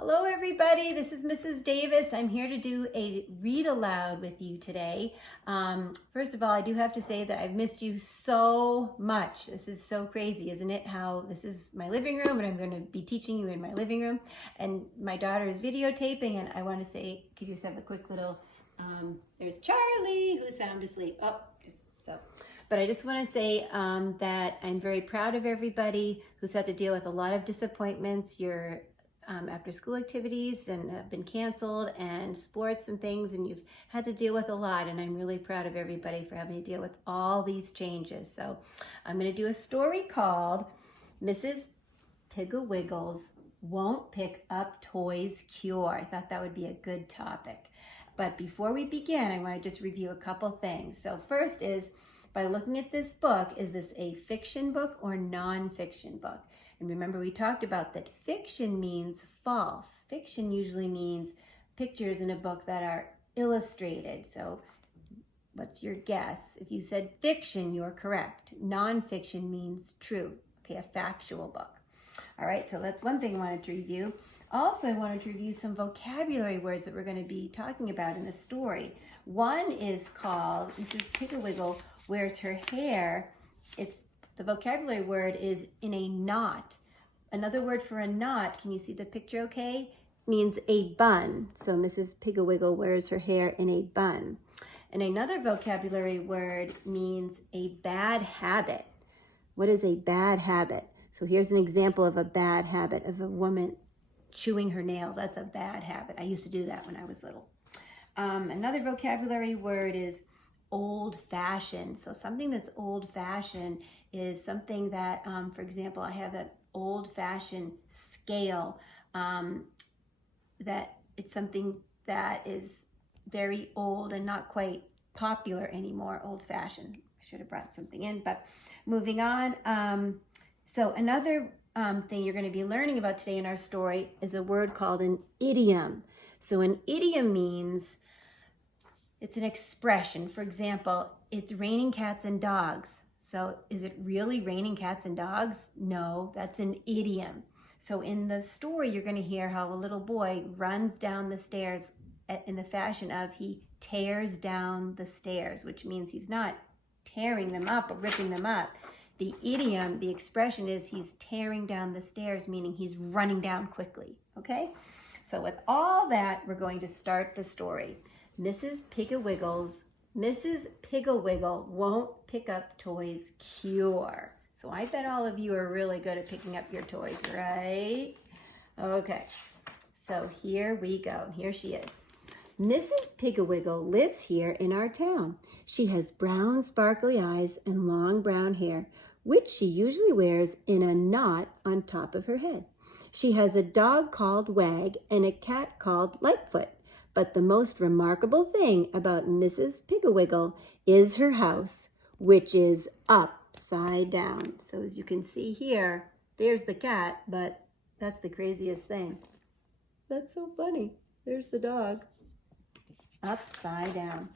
Hello everybody, this is Mrs. Davis. I'm here to do a read aloud with you today. First of all, I do have to say that I've missed you so much. This is so crazy, isn't it? How this is my living room and I'm going to be teaching you in my living room. And my daughter is videotaping and I want to say, could you just have a quick little, there's Charlie who's sound asleep. But I just want to say that I'm very proud of everybody who's had to deal with a lot of disappointments. Your after school activities and have been canceled and sports and things, and you've had to deal with a lot, and I'm really proud of everybody for having to deal with all these changes. So I'm going to do a story called Mrs. Piggle's Won't Pick Up Toys Cure. I thought that would be a good topic. But before we begin, I want to just review a couple things. So first is, by looking at this book, is this a fiction book or non-fiction book? And remember, we talked about that fiction means false. Fiction usually means pictures in a book that are illustrated. So what's your guess? If you said fiction, you're correct. Non-fiction means true, okay, a factual book. All right, so that's one thing I wanted to review. Also, I wanted to review some vocabulary words that we're going to be talking about in the story. One is called Mrs. Piggle Wears Her Hair. The vocabulary word is in a knot. Another word for a knot, can you see the picture okay? Means a bun. So Mrs. Piggle wears her hair in a bun. And another vocabulary word means a bad habit. What is a bad habit? So here's an example of a bad habit of a woman chewing her nails. That's a bad habit. I used to do that when I was little. Another vocabulary word is old-fashioned. So something that's old-fashioned is something that, for example, I have an old-fashioned scale, that it's something that is very old and not quite popular anymore, old-fashioned. I should have brought something in, but moving on. So another thing you're going to be learning about today in our story is a word called an idiom. So an idiom means it's an expression. For example, it's raining cats and dogs. So is it really raining cats and dogs? No, that's an idiom. So in the story, you're going to hear how a little boy runs down the stairs in the fashion of he tears down the stairs, which means he's not tearing them up or ripping them up. The idiom, the expression is he's tearing down the stairs, meaning he's running down quickly, okay? So with all that, we're going to start the story. Mrs. Piggle won't pick up toys cure. So I bet all of you are really good at picking up your toys, right? Okay, so here we go. Here she is. Mrs. Piggle lives here in our town. She has brown sparkly eyes and long brown hair, which she usually wears in a knot on top of her head. She has a dog called Wag and a cat called Lightfoot. But the most remarkable thing about Mrs. Piggle is her house, which is upside down. So as you can see here, there's the cat, but that's the craziest thing. That's so funny. There's the dog. Upside down.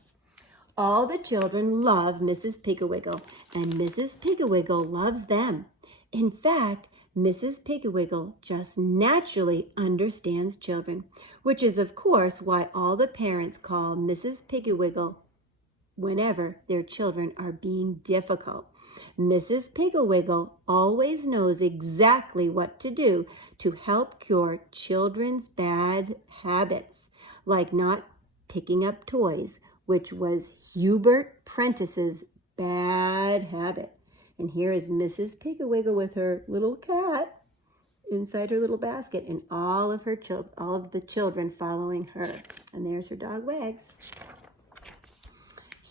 All the children love Mrs. Piggle, and Mrs. Piggle loves them. In fact, Mrs. Piggle just naturally understands children, which is, of course, why all the parents call Mrs. Piggle whenever their children are being difficult. Mrs. Piggle always knows exactly what to do to help cure children's bad habits, like not picking up toys, which was Hubert Prentice's bad habit. And here is Mrs. Piggle with her little cat inside her little basket, and all of the children following her. And there's her dog Wags.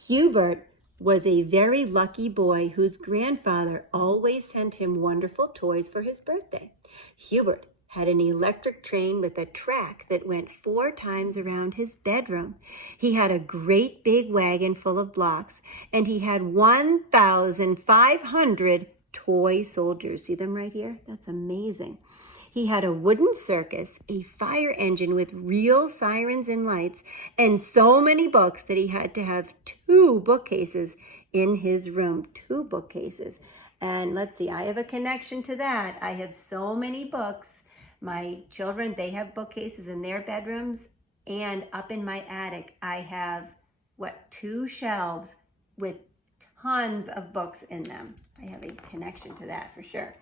Hubert was a very lucky boy whose grandfather always sent him wonderful toys for his birthday. Hubert had an electric train with a track that went 4 times around his bedroom. He had a great big wagon full of blocks, and he had 1,500 toy soldiers. See them right here? That's amazing. He had a wooden circus, a fire engine with real sirens and lights, and so many books that he had to have 2 bookcases in his room. 2 bookcases. And let's see, I have a connection to that. I have so many books My children, they have bookcases in their bedrooms, and up in my attic, I have, 2 shelves with tons of books in them. I have a connection to that for sure.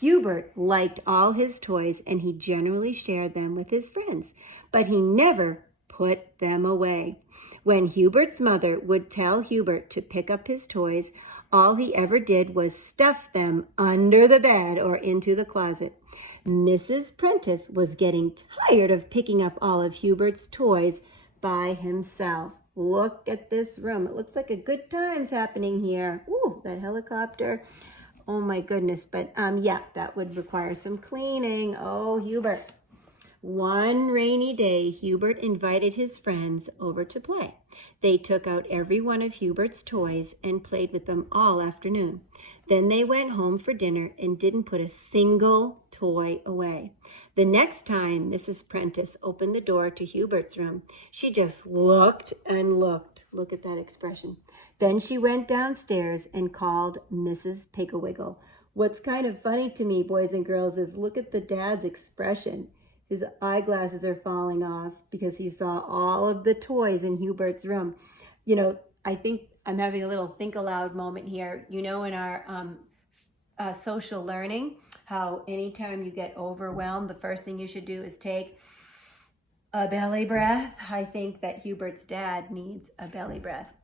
Hubert liked all his toys, and he generally shared them with his friends, but he never put them away. When Hubert's mother would tell Hubert to pick up his toys, all he ever did was stuff them under the bed or into the closet. Mrs. Prentice was getting tired of picking up all of Hubert's toys by himself. Look at this room. It looks like a good time's happening here. Ooh, that helicopter. Oh my goodness. But yeah, that would require some cleaning. Oh, Hubert. One rainy day, Hubert invited his friends over to play. They took out every one of Hubert's toys and played with them all afternoon. Then they went home for dinner and didn't put a single toy away. The next time Mrs. Prentice opened the door to Hubert's room, she just looked and looked. Look at that expression. Then she went downstairs and called Mrs. Piggle. What's kind of funny to me, boys and girls, is look at the dad's expression. His eyeglasses are falling off because he saw all of the toys in Hubert's room. You know, I think I'm having a little think aloud moment here. You know, in our social learning, how anytime you get overwhelmed, the first thing you should do is take a belly breath. I think that Hubert's dad needs a belly breath.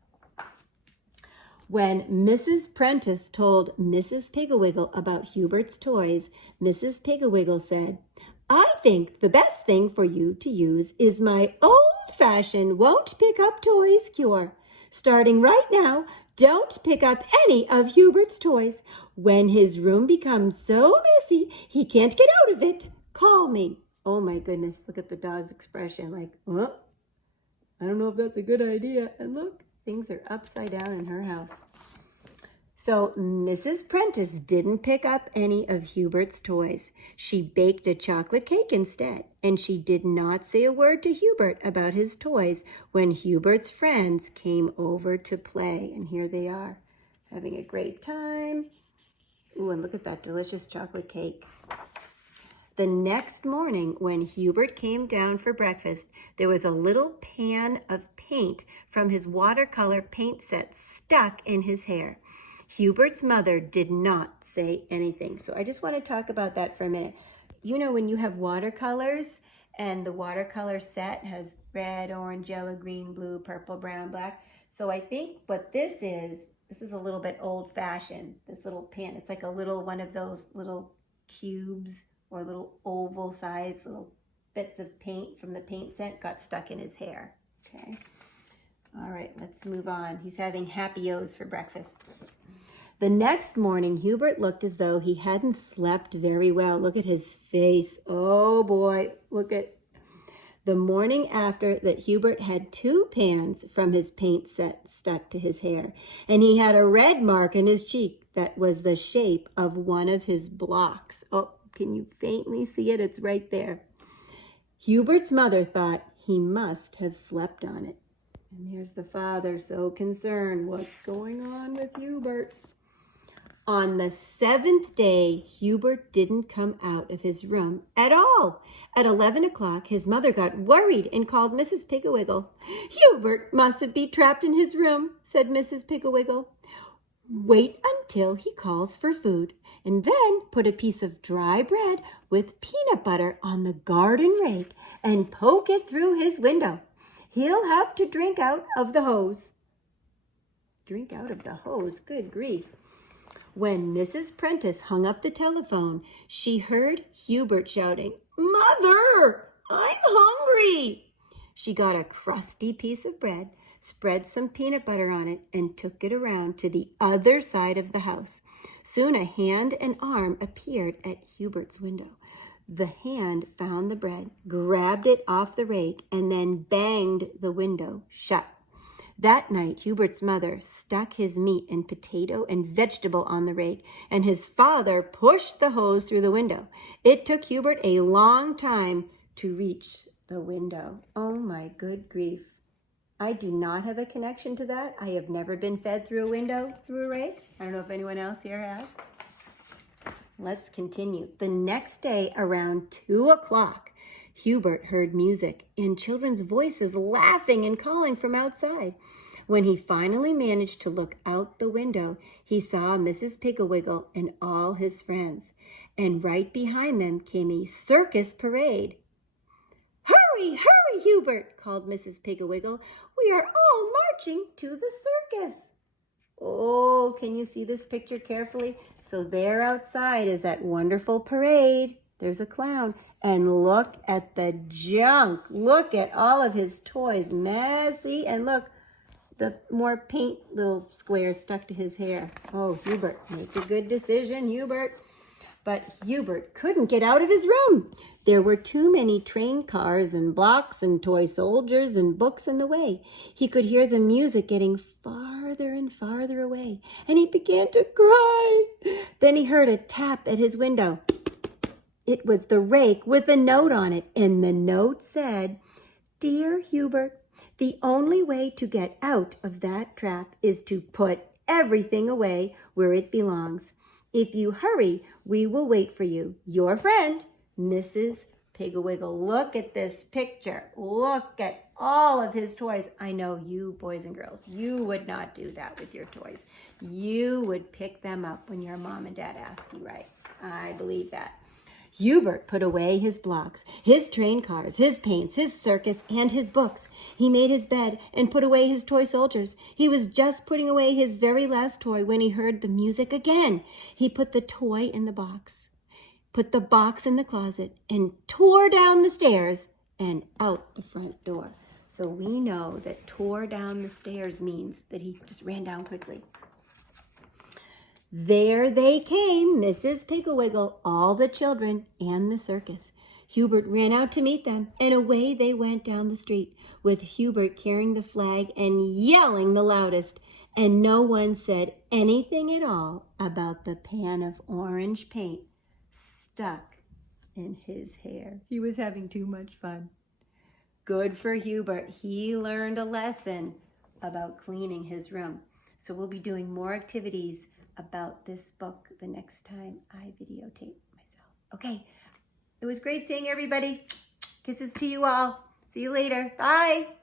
When Mrs. Prentice told Mrs. Piggle about Hubert's toys, Mrs. Piggle said, "I think the best thing for you to use is my old-fashioned won't pick up toys cure. Starting right now, don't pick up any of Hubert's toys. When his room becomes so messy he can't get out of it, call me." Oh my goodness, look at the dog's expression, like, I don't know if that's a good idea. And look, things are upside down in her house. So Mrs. Prentice didn't pick up any of Hubert's toys. She baked a chocolate cake instead, and she did not say a word to Hubert about his toys when Hubert's friends came over to play. And here they are, having a great time. Ooh, and look at that delicious chocolate cake. The next morning, when Hubert came down for breakfast, there was a little pan of paint from his watercolor paint set stuck in his hair. Hubert's mother did not say anything. So I just want to talk about that for a minute. You know, when you have watercolors and the watercolor set has red, orange, yellow, green, blue, purple, brown, black. So I think what this is a little bit old-fashioned, this little pan. It's like a little one of those little cubes or little oval size little bits of paint from the paint set got stuck in his hair. Okay. All right, let's move on. He's having Happy O's for breakfast. The next morning, Hubert looked as though he hadn't slept very well. Look at his face. Oh boy, look at. The morning after that, Hubert had 2 pans from his paint set stuck to his hair, and he had a red mark in his cheek that was the shape of one of his blocks. Oh, can you faintly see it? It's right there. Hubert's mother thought he must have slept on it. And there's the father, so concerned. What's going on with Hubert? On the 7th day, Hubert didn't come out of his room at all. At 11 o'clock, his mother got worried and called Mrs. Piggle. "Hubert mustn't be trapped in his room," said Mrs. Piggle. "Wait until he calls for food, and then put a piece of dry bread with peanut butter on the garden rake and poke it through his window. He'll have to drink out of the hose." Drink out of the hose, good grief. When Mrs. Prentice hung up the telephone, she heard Hubert shouting, "Mother, I'm hungry." She got a crusty piece of bread, spread some peanut butter on it, and took it around to the other side of the house. Soon a hand and arm appeared at Hubert's window. The hand found the bread, grabbed it off the rake, and then banged the window shut. That night, Hubert's mother stuck his meat and potato and vegetable on the rake, and his father pushed the hose through the window. It took Hubert a long time to reach the window. Oh my good grief. I do not have a connection to that. I have never been fed through a window through a rake. I don't know if anyone else here has. let's continue. The next day around 2 o'clock, Hubert heard music and children's voices laughing and calling from outside. When he finally managed to look out the window, he saw Mrs. Piggle and all his friends, and right behind them came a circus parade. "Hurry, hurry, Hubert," called Mrs. Piggle. "We are all marching to the circus." Oh, can you see this picture carefully? So there outside is that wonderful parade. There's a clown. And look at the junk. Look at all of his toys. Messy. And look, the more paint little squares stuck to his hair. Oh, Hubert, make a good decision, Hubert. But Hubert couldn't get out of his room. There were too many train cars and blocks and toy soldiers and books in the way. He could hear the music getting farther and farther away, and he began to cry. Then he heard a tap at his window. It was the rake with a note on it, and the note said, "Dear Hubert, the only way to get out of that trap is to put everything away where it belongs. If you hurry, we will wait for you. Your friend, Mrs. Piggle." Look at this picture. Look at all of his toys. I know you, boys and girls, you would not do that with your toys. You would pick them up when your mom and dad ask you, right? I believe that. Hubert put away his blocks, his train cars, his paints, his circus, and his books. He made his bed and put away his toy soldiers. He was just putting away his very last toy when he heard the music again. He put the toy in the box, put the box in the closet, and tore down the stairs and out the front door. So we know that tore down the stairs means that he just ran down quickly. There they came, Mrs. Piggle, all the children, and the circus. Hubert ran out to meet them, and away they went down the street, with Hubert carrying the flag and yelling the loudest. And no one said anything at all about the pan of orange paint stuck in his hair. He was having too much fun. Good for Hubert. He learned a lesson about cleaning his room. So we'll be doing more activities about this book the next time I videotape myself. Okay, it was great seeing everybody. Kisses to you all. See you later. Bye.